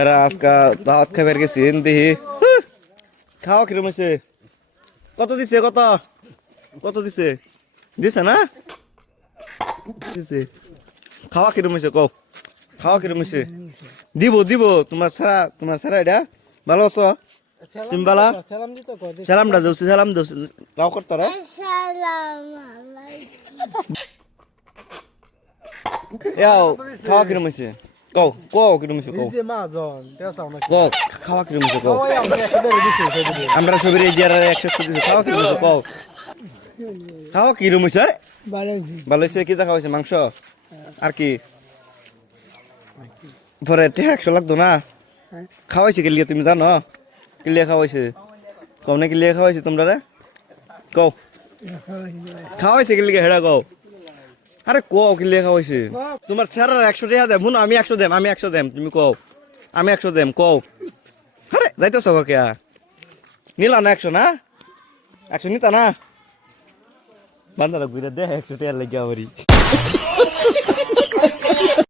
এরা আজকা দাওয়াত খাবার গেছি দেখি খাওয়া কিরম হয়েছে কত দিছে কত কত দিছে দিছে না দিছে খাওয়া কিরম হয়েছে কও খাওয়া কিরম হয়েছে দিব দিব তোমার সারা এটা ভালো আছো তুমি বালা সালামটা যাচ্ছে সালাম যাচ্ছে রাও করতারা ইয়াও খাওয়া কিরম হয়েছে কও কও কিরম হয়েছে কও কও খাওয়া কিরম হয়েছে কও আমরা সবের এই যারা 100 দিছে খাওয়া কিরম হয়েছে কও খাওয়া কিরম হয়েছে ভালো হয়েছে কি দেখা হয়েছে মাংস আর কি পরে 100 লাগতো না খাওয়াইছে গেলিয়ে তুমি জানো কিলিয়ে খাওয়াইছে কও না কিলিয়ে খাওয়াইছে তোমরা রে কও খাওয়াইছে গেলিয়ে হেডা কও আরে কও কিলিয়ে খাওয়াইছে তোমার স্যার 100 টাকা দেব শুনো আমি 100 দেম আমি 100 দেম তুমি কও আমি 100 দেম কও আরে যাইতেছ কে নিলা না 100 না 100 নিতা না বান্দারা ঘুরে দে 100 টাকা লাগিয়া বাড়ি